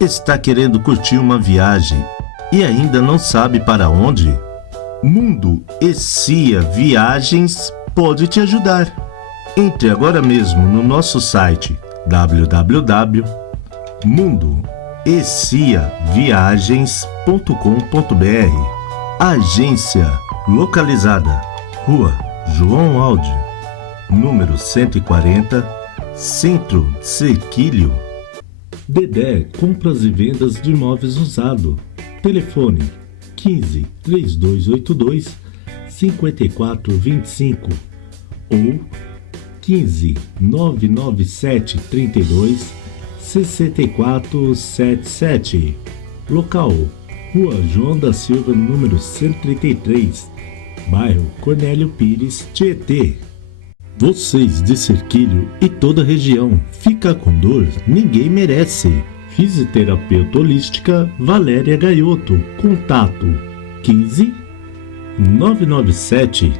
Está querendo curtir uma viagem e ainda não sabe para onde? Mundo Essia Viagens pode te ajudar. Entre agora mesmo no nosso site www.mundoessiaviagens.com.br. Agência localizada Rua João Aldi, número 140, Centro Sequilho. Dedé Compras e Vendas de Imóveis Usado. Telefone 15 3282 5425 ou 15 997 32 6477. Local: Rua João da Silva, número 133, bairro Cornélio Pires, Tietê. Vocês de Cerquilho e toda a região, ficar com dor ninguém merece. Fisioterapeuta holística Valéria Gaioto. Contato 15 997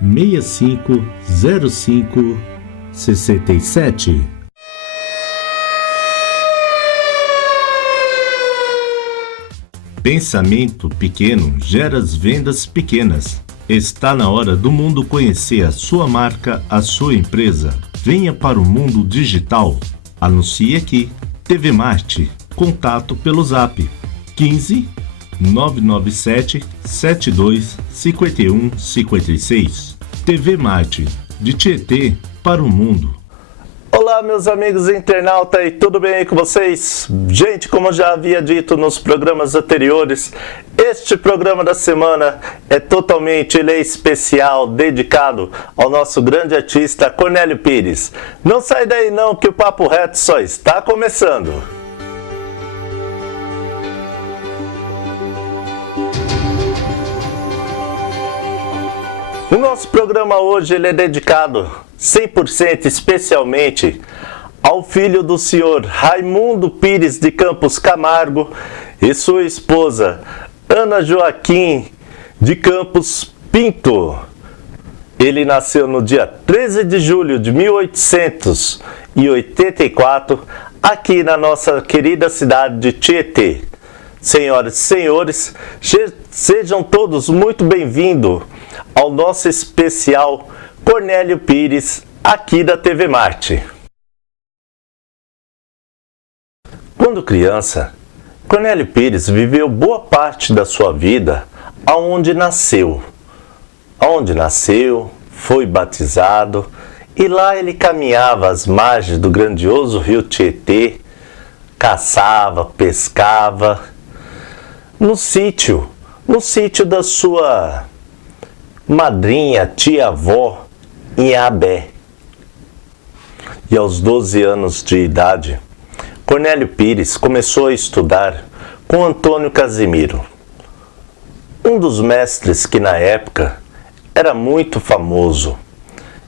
6505 67. Pensamento pequeno gera as vendas pequenas. Está na hora do mundo conhecer a sua marca, a sua empresa. Venha para o mundo digital. Anuncie aqui. TV Marte. Contato pelo Zap 15 997 72 51 56. TV Marte, de Tietê para o mundo. Olá, meus amigos internautas, e tudo bem aí com vocês? Gente, como eu já havia dito nos programas anteriores, este programa da semana é totalmente especial, dedicado ao nosso grande artista Cornélio Pires. Não sai daí não, que o Papo Reto só está começando. O nosso programa hoje ele é dedicado 100% especialmente ao filho do senhor Raimundo Pires de Campos Camargo e sua esposa Ana Joaquim de Campos Pinto. Ele nasceu no dia 13 de julho de 1884 aqui na nossa querida cidade de Tietê. Senhoras e senhores, sejam todos muito bem-vindos ao nosso especial Cornélio Pires, aqui da TV Marte. Quando criança, Cornélio Pires viveu boa parte da sua vida aonde nasceu. Aonde nasceu, foi batizado, e lá ele caminhava às margens do grandioso rio Tietê, caçava, pescava, no sítio da sua madrinha, tia-avó, em Abé. E aos 12 anos de idade, Cornélio Pires começou a estudar com Antônio Casimiro, um dos mestres que na época era muito famoso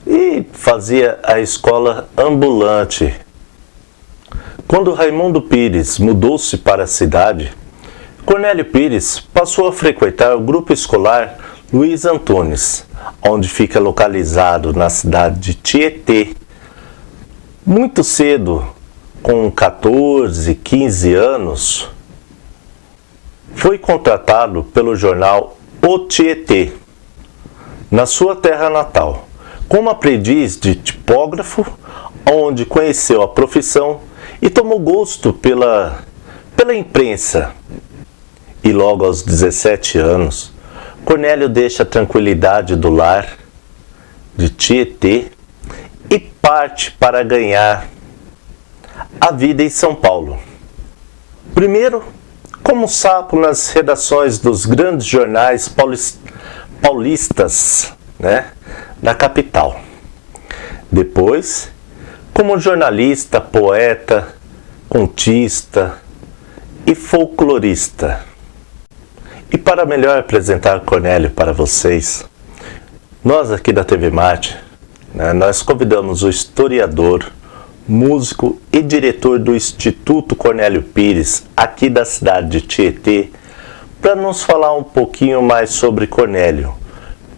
e fazia a escola ambulante. Quando Raimundo Pires mudou-se para a cidade, Cornélio Pires passou a frequentar o grupo escolar Luiz Antunes, onde fica localizado na cidade de Tietê. Muito cedo, com 14, 15 anos, foi contratado pelo jornal O Tietê, na sua terra natal, como aprendiz de tipógrafo, onde conheceu a profissão e tomou gosto pela imprensa. E logo aos 17 anos, Cornélio deixa a tranquilidade do lar de Tietê e parte para ganhar a vida em São Paulo. Primeiro, como sapo nas redações dos grandes jornais paulistas, da capital. Depois, como jornalista, poeta, contista e folclorista. E para melhor apresentar Cornélio para vocês, nós aqui da TV Marte, nós convidamos o historiador, músico e diretor do Instituto Cornélio Pires, aqui da cidade de Tietê, para nos falar um pouquinho mais sobre Cornélio,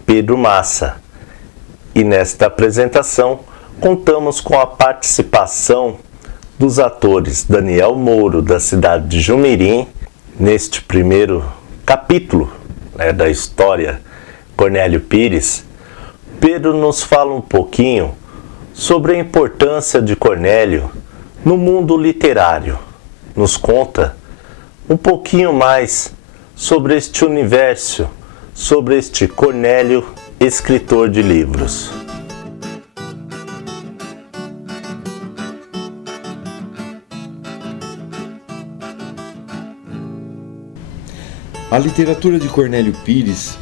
Pedro Massa. E nesta apresentação contamos com a participação dos atores Daniel Mouro, da cidade de Jumirim, neste primeiro capítulo da história Cornélio Pires. Pedro nos fala um pouquinho sobre a importância de Cornélio no mundo literário. Nos conta um pouquinho mais sobre este universo, sobre este Cornélio, escritor de livros. A literatura de Cornélio Pires,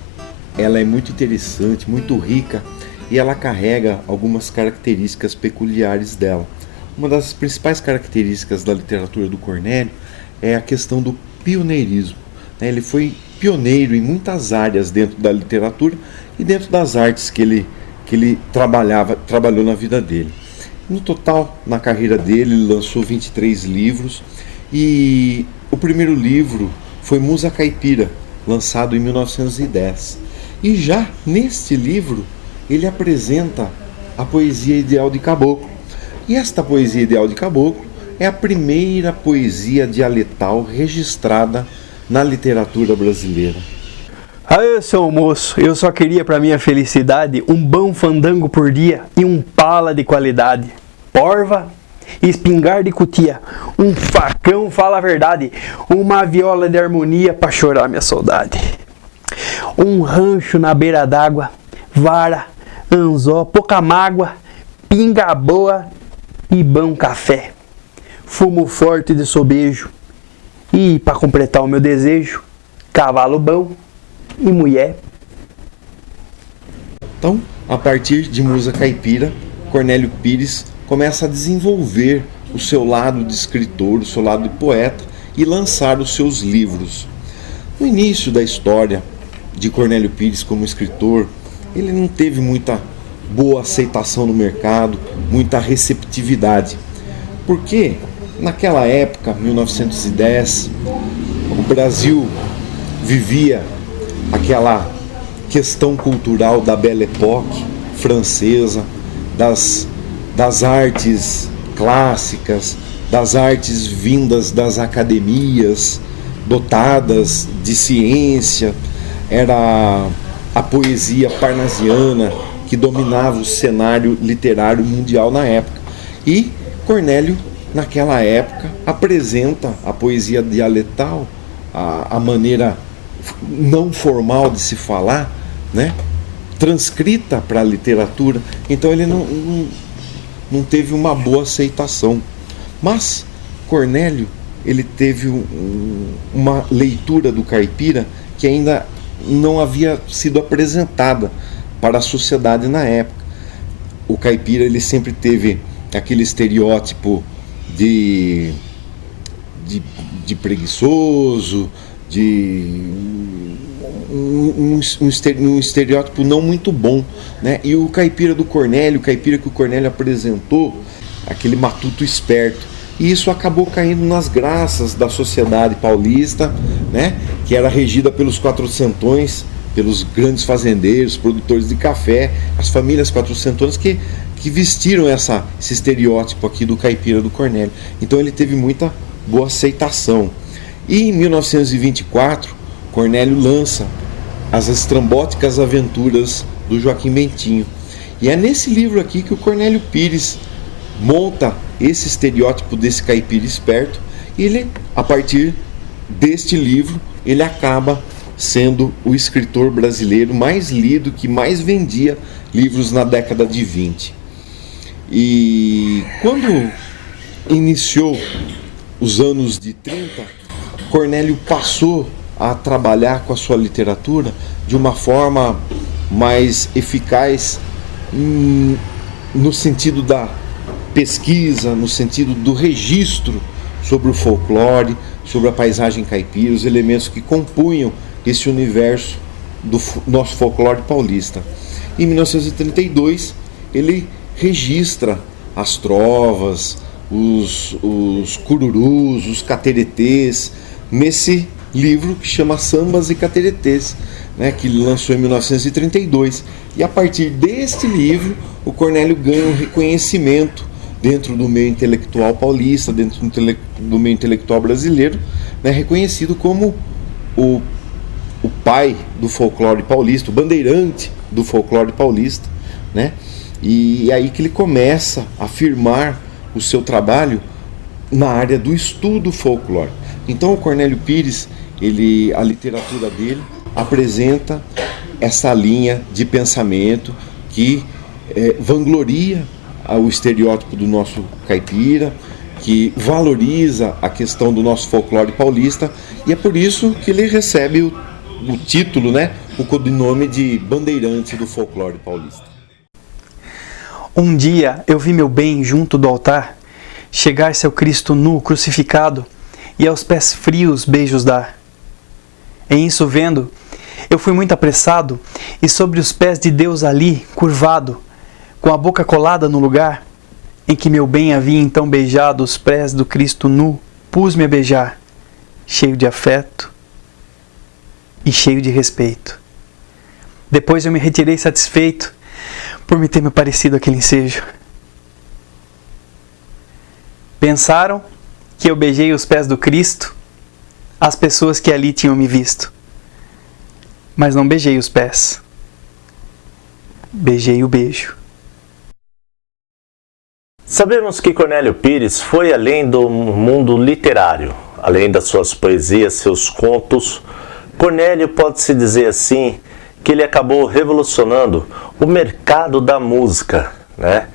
ela é muito interessante, muito rica, e ela carrega algumas características peculiares dela. Uma das principais características da literatura do Cornélio é a questão do pioneirismo. Ele foi pioneiro em muitas áreas dentro da literatura e dentro das artes que ele trabalhou na vida dele. No total, na carreira dele, ele lançou 23 livros, e o primeiro livro foi Musa Caipira, lançado em 1910. E já neste livro, ele apresenta a poesia ideal de caboclo. E esta poesia ideal de caboclo é a primeira poesia dialetal registrada na literatura brasileira. Aê, seu moço, eu só queria para minha felicidade um bom fandango por dia e um pala de qualidade. Porva, espingarda e cutia, um facão fala a verdade, uma viola de harmonia para chorar minha saudade. Um rancho na beira d'água, vara, anzó, pouca mágoa, pinga boa e bom café. Fumo forte de sobejo e, para completar o meu desejo, cavalo bom e mulher. Então, a partir de Musa Caipira, Cornélio Pires começa a desenvolver o seu lado de escritor, o seu lado de poeta, e lançar os seus livros. No início da história de Cornélio Pires como escritor, ele não teve muita boa aceitação no mercado, muita receptividade, porque naquela época, 1910, o Brasil vivia aquela questão cultural da Belle Époque francesa, das artes clássicas, das artes vindas das academias, dotadas de ciência. Era a poesia parnasiana que dominava o cenário literário mundial na época. E Cornélio, naquela época, apresenta a poesia dialetal, a maneira não formal de se falar, transcrita para a literatura. Então ele não teve uma boa aceitação. Mas Cornélio, ele teve uma leitura do caipira que ainda não havia sido apresentada para a sociedade na época. O caipira, ele sempre teve aquele estereótipo de preguiçoso, um estereótipo não muito bom, E o caipira do Cornélio, o caipira que o Cornélio apresentou, aquele matuto esperto. E isso acabou caindo nas graças da sociedade paulista, que era regida pelos quatrocentões, pelos grandes fazendeiros, produtores de café, as famílias quatrocentonas que vestiram esse estereótipo aqui do caipira do Cornélio. Então ele teve muita boa aceitação. E em 1924, Cornélio lança As Estrambóticas Aventuras do Joaquim Bentinho. E é nesse livro aqui que o Cornélio Pires monta esse estereótipo desse caipira esperto, e ele, a partir deste livro, ele acaba sendo o escritor brasileiro mais lido, que mais vendia livros na década de 20. E quando iniciou os anos de 30, Cornélio passou a trabalhar com a sua literatura de uma forma mais eficaz no sentido da pesquisa, no sentido do registro sobre o folclore, sobre a paisagem caipira, os elementos que compunham esse universo do nosso folclore paulista. Em 1932, ele registra as trovas, os cururus, os cateretês, nesse livro que chama Sambas e Cateretês. né, que ele lançou em 1932. E a partir deste livro, o Cornélio ganha um reconhecimento dentro do meio intelectual paulista, dentro do meio intelectual brasileiro, né, reconhecido como o pai do folclore paulista, o bandeirante do folclore paulista, né? E é aí que ele começa a firmar o seu trabalho na área do estudo folclore. Então o Cornélio Pires, a literatura dele apresenta essa linha de pensamento que vangloria o estereótipo do nosso caipira, que valoriza a questão do nosso folclore paulista, e é por isso que ele recebe o título, né, o codinome de bandeirante do folclore paulista. Um dia eu vi meu bem junto do altar, chegar seu Cristo nu, crucificado, e aos pés frios beijos dar. Em isso vendo, eu fui muito apressado, e sobre os pés de Deus ali, curvado, com a boca colada no lugar, em que meu bem havia então beijado os pés do Cristo nu, pus-me a beijar, cheio de afeto e cheio de respeito. Depois eu me retirei satisfeito, por me ter me parecido aquele ensejo. Pensaram que eu beijei os pés do Cristo, as pessoas que ali tinham me visto. Mas não beijei os pés. Beijei o beijo. Sabemos que Cornélio Pires foi além do mundo literário, além das suas poesias, seus contos. Cornélio, pode-se dizer assim, que ele acabou revolucionando o mercado da música, né?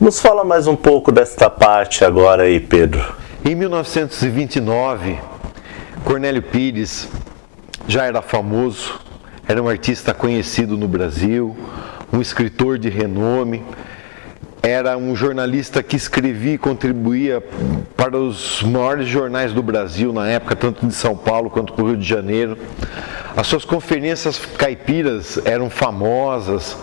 Nos fala mais um pouco desta parte agora aí, Pedro. Em 1929, Cornélio Pires já era famoso, era um artista conhecido no Brasil, um escritor de renome, era um jornalista que escrevia e contribuía para os maiores jornais do Brasil na época, tanto de São Paulo quanto do Rio de Janeiro. As suas conferências caipiras eram famosas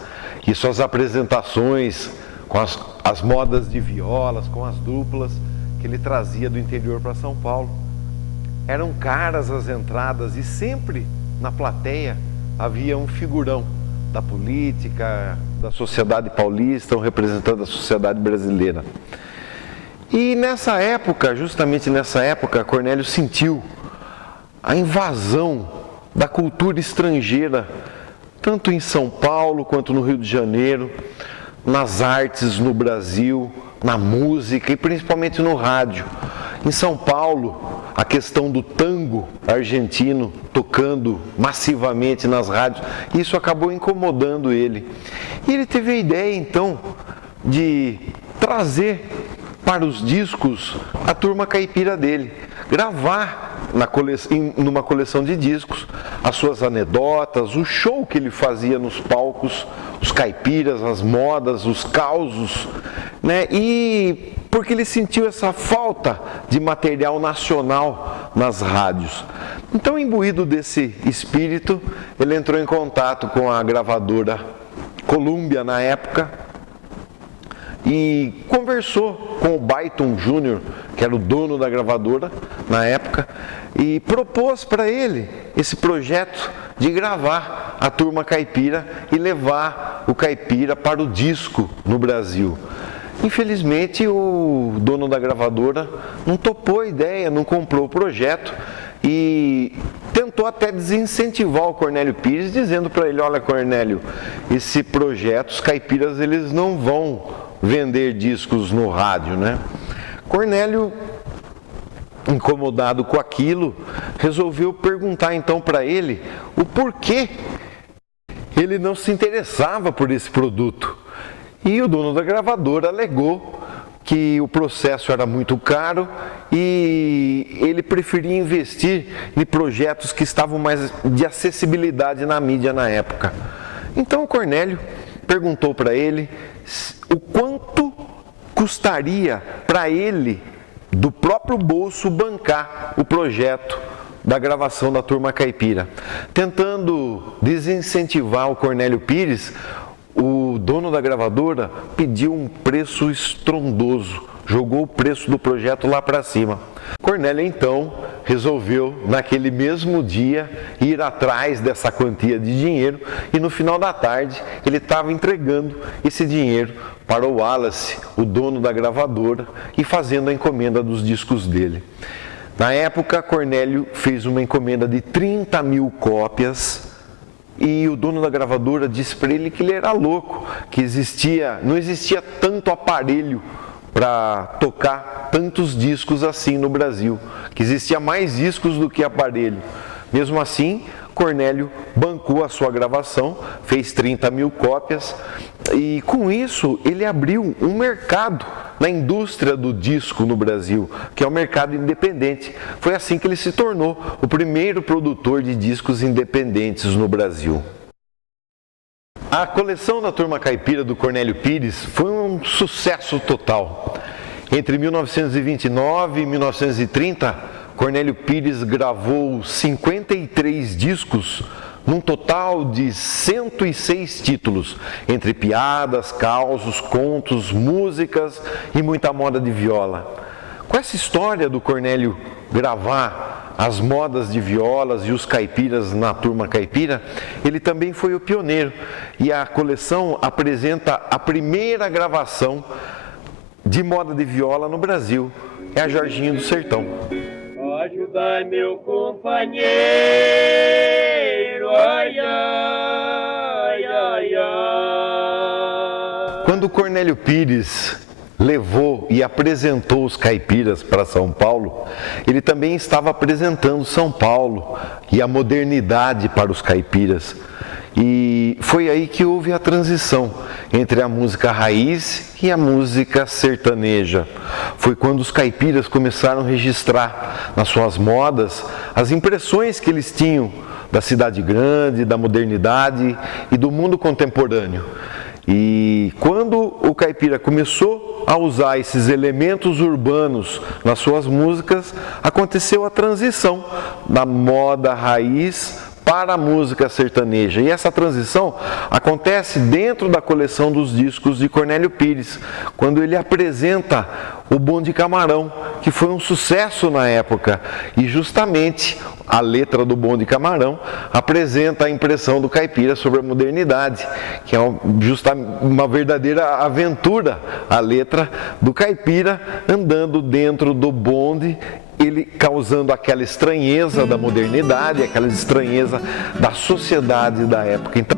e suas apresentações com as modas de violas, com as duplas que ele trazia do interior para São Paulo. Eram caras as entradas e sempre na plateia havia um figurão da política, da sociedade paulista, um representante da sociedade brasileira. E nessa época, justamente nessa época, Cornélio sentiu a invasão da cultura estrangeira, tanto em São Paulo quanto no Rio de Janeiro, nas artes no Brasil, na música e principalmente no rádio. Em São Paulo, a questão do tango argentino tocando massivamente nas rádios, isso acabou incomodando ele. E ele teve a ideia então de trazer para os discos a turma caipira dele, gravar numa coleção de discos as suas anedotas, o show que ele fazia nos palcos, os caipiras, as modas, os causos, né? E porque ele sentiu essa falta de material nacional nas rádios. Então, imbuído desse espírito, ele entrou em contato com a gravadora Columbia na época e conversou com o Byton Júnior, que era o dono da gravadora na época, e propôs para ele esse projeto de gravar a turma caipira e levar o caipira para o disco no Brasil. Infelizmente, o dono da gravadora não topou a ideia, não comprou o projeto e tentou até desincentivar o Cornélio Pires, dizendo para ele: olha, Cornélio, esse projeto, os caipiras, eles não vão vender discos no rádio, né? Cornélio, incomodado com aquilo, resolveu perguntar então para ele o porquê ele não se interessava por esse produto. E o dono da gravadora alegou que o processo era muito caro e ele preferia investir em projetos que estavam mais de acessibilidade na mídia na época. Então o Cornélio perguntou para ele o quanto custaria para ele, do próprio bolso, bancar o projeto da gravação da turma caipira. Tentando desincentivar o Cornélio Pires, o dono da gravadora pediu um preço estrondoso, jogou o preço do projeto lá para cima. Cornélio então resolveu, naquele mesmo dia, ir atrás dessa quantia de dinheiro e no final da tarde ele estava entregando esse dinheiro para o Wallace, o dono da gravadora, e fazendo a encomenda dos discos dele. Na época, Cornélio fez uma encomenda de 30 mil cópias e o dono da gravadora disse para ele que ele era louco, que não existia tanto aparelho para tocar tantos discos assim no Brasil, que existia mais discos do que aparelho. Mesmo assim, Cornélio bancou a sua gravação, fez 30 mil cópias e com isso ele abriu um mercado na indústria do disco no Brasil, que é o mercado independente. Foi assim que ele se tornou o primeiro produtor de discos independentes no Brasil. A coleção da Turma Caipira do Cornélio Pires foi um sucesso total. Entre 1929 e 1930, Cornélio Pires gravou 53 discos, num total de 106 títulos, entre piadas, causos, contos, músicas e muita moda de viola. Com essa história do Cornélio gravar as modas de violas e os caipiras na Turma Caipira, ele também foi o pioneiro. E a coleção apresenta a primeira gravação de moda de viola no Brasil. É a Jorginho do Sertão. Ajudai meu companheiro, ai, ai, ai, ai. Quando Cornélio Pires levou e apresentou os caipiras para São Paulo, ele também estava apresentando São Paulo e a modernidade para os caipiras. E foi aí que houve a transição entre a música raiz e a música sertaneja. Foi quando os caipiras começaram a registrar nas suas modas as impressões que eles tinham da cidade grande, da modernidade e do mundo contemporâneo. E quando o caipira começou a usar esses elementos urbanos nas suas músicas, aconteceu a transição da moda raiz para a música sertaneja. E essa transição acontece dentro da coleção dos discos de Cornélio Pires, quando ele apresenta o Bonde Camarão, que foi um sucesso na época. E justamente a letra do Bonde Camarão apresenta a impressão do caipira sobre a modernidade, que é uma verdadeira aventura, a letra do caipira andando dentro do bonde, ele causando aquela estranheza da modernidade, aquela estranheza da sociedade da época. Então,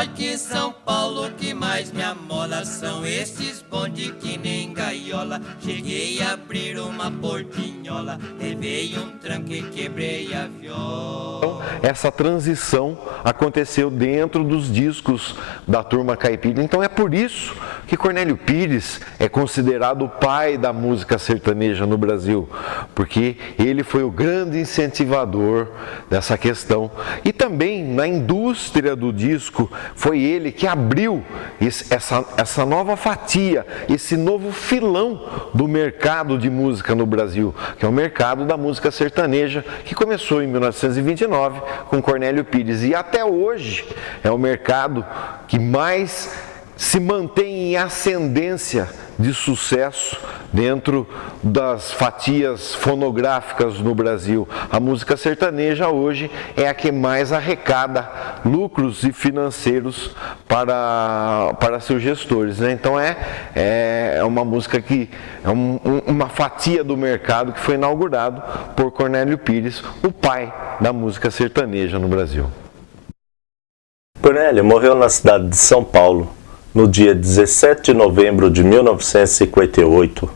aqui em São Paulo que mais me amola são esses bonde que nem gaiola. Cheguei a abrir uma portinhola, levei um tranco e quebrei a viola. Então, essa transição aconteceu dentro dos discos da Turma Caipira. Então é por isso que Cornélio Pires é considerado o pai da música sertaneja no Brasil, porque ele foi o grande incentivador dessa questão. E também na indústria do disco, foi ele que abriu essa nova fatia, esse novo filão do mercado de música no Brasil, que é o mercado da música sertaneja, que começou em 1929 com Cornélio Pires e até hoje é o mercado que mais se mantém em ascendência de sucesso dentro das fatias fonográficas no Brasil. A música sertaneja hoje é a que mais arrecada lucros e financeiros para seus gestores, né? Então é uma música que é uma fatia do mercado que foi inaugurado por Cornélio Pires, o pai da música sertaneja no Brasil. Cornélio morreu na cidade de São Paulo no dia 17 de novembro de 1958,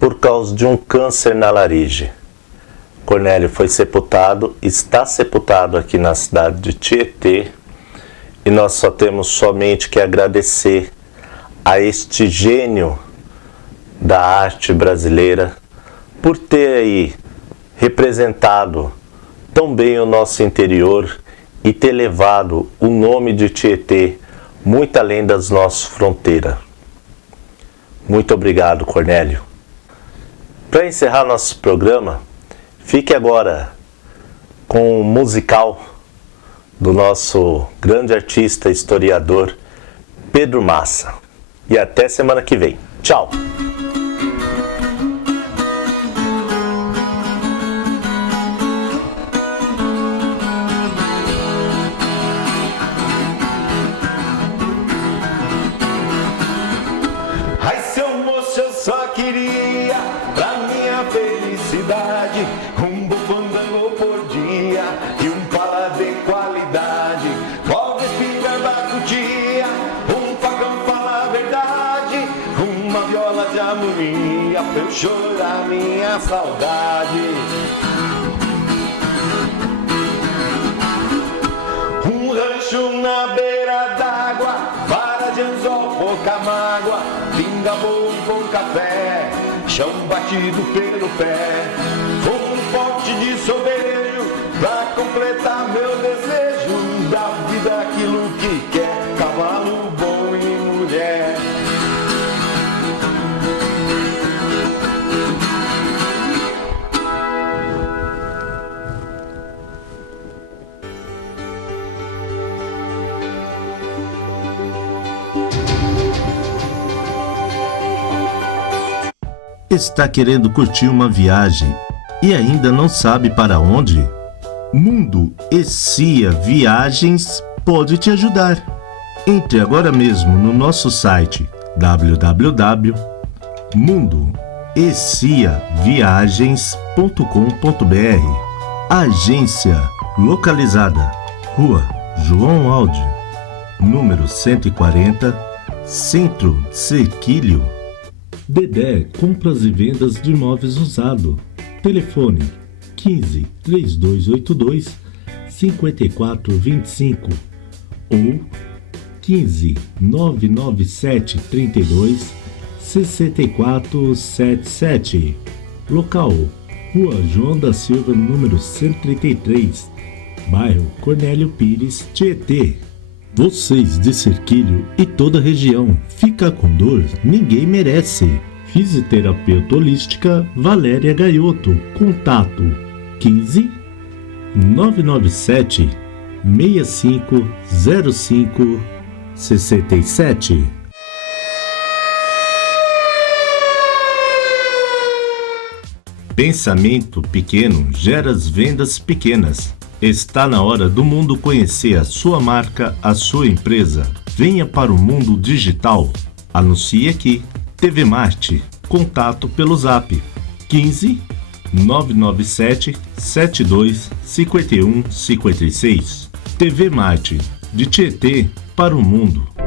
por causa de um câncer na laringe. Cornélio foi sepultado, está sepultado aqui na cidade de Tietê, e nós só temos somente que agradecer a este gênio da arte brasileira por ter aí representado tão bem o nosso interior e ter levado o nome de Tietê muito além das nossas fronteiras. Muito obrigado, Cornélio. Para encerrar nosso programa, fique agora com o musical do nosso grande artista historiador Pedro Massa. E até semana que vem. Tchau! meu choro, a minha saudade. Um rancho na beira d'água, vara de anzol, pouca mágoa, pinga boa com café, chão batido pelo pé. Vou um pote de sobejo pra completar meu desejo da vida, aquilo que quer, cavalo bom e mulher. Está querendo curtir uma viagem e ainda não sabe para onde? Mundo Essia Viagens pode te ajudar. Entre agora mesmo no nosso site www.mundoessiaviagens.com.br. Agência localizada Rua João Aldi, número 140, Centro Cerquilho. Dedé Compras e Vendas de Imóveis Usado. Telefone 15 3282 5425 ou 15 997 32 6477. Local: Rua João da Silva, número 133, bairro Cornélio Pires, Tietê. Vocês de Cerquilho e toda a região, fica com dor, ninguém merece. Fisioterapeuta holística Valéria Gaioto. Contato 15 997 6505 67. Pensamento pequeno gera as vendas pequenas. Está na hora do mundo conhecer a sua marca, a sua empresa. Venha para o mundo digital. Anuncie aqui. TV Marte. Contato pelo Zap 15 997 72 51 56. TV Marte, de Tietê para o mundo.